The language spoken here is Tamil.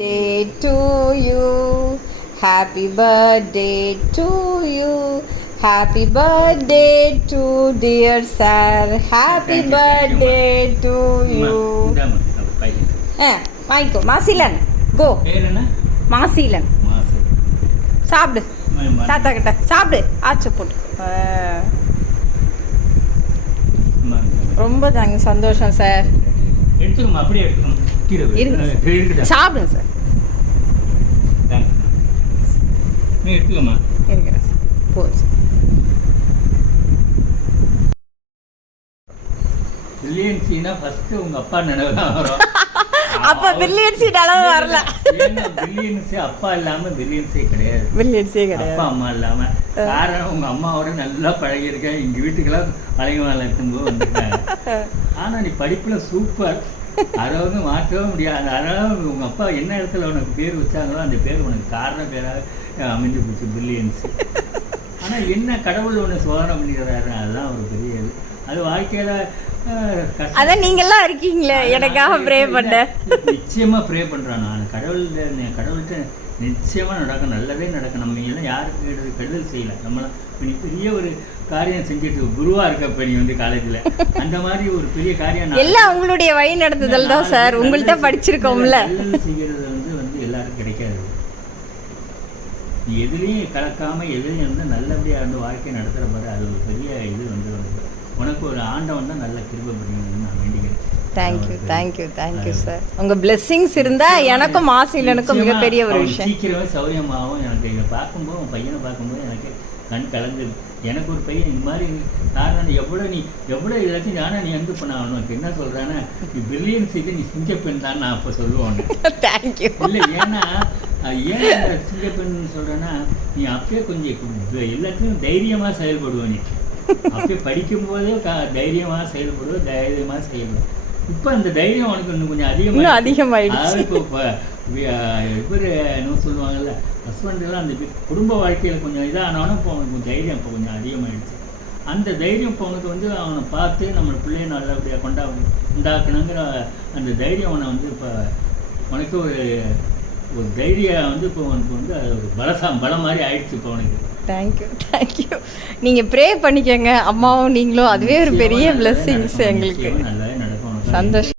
birthday to you. Happy birthday to you. Happy birthday to dear sir. Happy Thank you, thank you, birthday to you. இந்தாம்மா, நம்ம பையன். ஆ வாங்கிக்கோ மாசிலன் கோ மாசிலன் மாசு சாப்பிடு. தாத்தா கிட்ட சாப்பிடு ஆச்ச போட்டு. ரொம்ப தாங்க சந்தோஷம் சார் எடுத்துக்கோமா அப்படியே எடுத்துக்கணும் இருக்கட்டும். சாப்பிடுங்க சார். பில்லியன்சினா ஃபர்ஸ்ட் உங்க அப்பா நினைவு தான் வரும். அப்ப பில்லியன் சீட் அளவு வரல. ஏன்னா பில்லியன்ஸே அப்பா இல்லாம பில்லியன்ஸே கிடையாது. பில்லியன்ஸே அப்பா அம்மா இல்லாம. காரணம் உங்க அம்மாவோட நல்லா பழகியிருக்கேன். எங்க வீட்டுக்கெல்லாம் பழகி வளர்க்கும்போது வந்துட்டாங்க ஆனா நீ படிப்புல சூப்பர் அதை வந்து மாற்றவே முடியாது. அதனால் உங்க அப்பா என்ன இடத்துல உனக்கு பேர் வச்சாங்களோ அந்த பேர் உனக்கு காரண பேராக அமைஞ்சு போச்சு பில்லியன்ஸ் ஆனா என்ன கடவுள் ஒன்று சோதனை பண்ணிடுறாரு அதுதான் ஒரு பெரிய இது. அது வாழ்க்கையில அதான் நீங்கெல்லாம் இருக்கீங்களே எனக்காக ப்ரே பண்ண நிச்சயமா ப்ரே பண்றேன் நான். கடவுள் கடவுள்கிட்ட நிச்சயமா நடக்கும் நல்லதே நடக்கும் நம்ம எல்லாம் யாருக்கு கெடுதல் கெடுதல் செய்யல. நம்மளாம் நீ பெரிய ஒரு காரியம் செஞ்சுட்டு குருவா இருக்க இப்ப நீ வந்து காலேஜ்ல அந்த மாதிரி ஒரு பெரிய காரியம் எல்லாம் உங்களுடைய வழி நடத்துதல் தான் சார். உங்கள்கிட்ட படிச்சிருக்கோம்ல. செய்யறது வந்து வந்து எல்லாருக்கும் கிடைக்காது. நீ எதுலேயும் கலக்காம எதுலேயும் வந்து நல்லபடியா இருந்து வாழ்க்கை நடத்துற பாரு அது ஒரு பெரிய இது வந்து வந்து உனக்கு ஒரு ஆண்டவன் தான் நல்ல கிருபை புரியணும்னு நான் வேண்டிக்கிறேன். Thank you thank you thank you sir உங்க பிளெஸ்ஸிங்ஸ் இருந்தா எனக்கும் நிச்சயமா மிகப்பெரிய ஒரு விஷயம். சீக்கிரமே சௌரியமாகவும் எனக்கு இதை பார்க்கும்போது உன் பையனை பார்க்கும்போது எனக்கு கண் கலங்குது. எனக்கு ஒரு பையன் இந்த மாதிரி காரணம் எவ்வளோ நீ எவ்வளோ எல்லாத்தையும் நானே நீ வந்து இப்போ நான் உனக்கு என்ன சொல்கிறேன்னா நீ பிரில்லியன்ஸ் இது நீ சிங்கப்பெண் தான் நான் அப்போ சொல்லுவேன். தேங்க்யூ இல்லை ஏன்னா ஏன் இந்த சிங்கப்பெண் சொல்கிறேன்னா நீ அப்பயே கொஞ்சம் எல்லாத்தையும் தைரியமாக செயல்படுவ நீ. அப்பயே படிக்கும்போதே தைரியமாக செயல்படுவ தைரியமாக செயல்படும் இப்போ அந்த தைரியம் உனக்கு இன்னும் கொஞ்சம் அதிகமாக. அதாவது இப்போ இவர் என்ன சொல்லுவாங்கல்ல ஹஸ்பண்ட் எல்லாம் அந்த குடும்ப வாழ்க்கையில் கொஞ்சம் இதானவனும் இப்போ அவனுக்கு கொஞ்சம் தைரியம் இப்போ கொஞ்சம் அதிகமாயிடுச்சு. அந்த தைரியம் இப்போ அவனுக்கு வந்து அவனை பார்த்து நம்ம பிள்ளைய நல்லபடியாக கொண்டா உண்டாக்கணுங்கிற அந்த தைரியம் அவனை வந்து இப்போ உனக்கு ஒரு ஒரு தைரியம் வந்து இப்போ உனக்கு வந்து அது ஒரு பலசா பலம் மாதிரி ஆயிடுச்சு இப்போ உனக்கு. தேங்க்யூ தேங்க்யூ நீங்க ப்ரே பண்ணிக்கங்க. அம்மாவும் நீங்களும் அதுவே ஒரு பெரிய பிளெஸ்ஸிங்ஸ் எங்களுக்கு. சந்தோஷம்.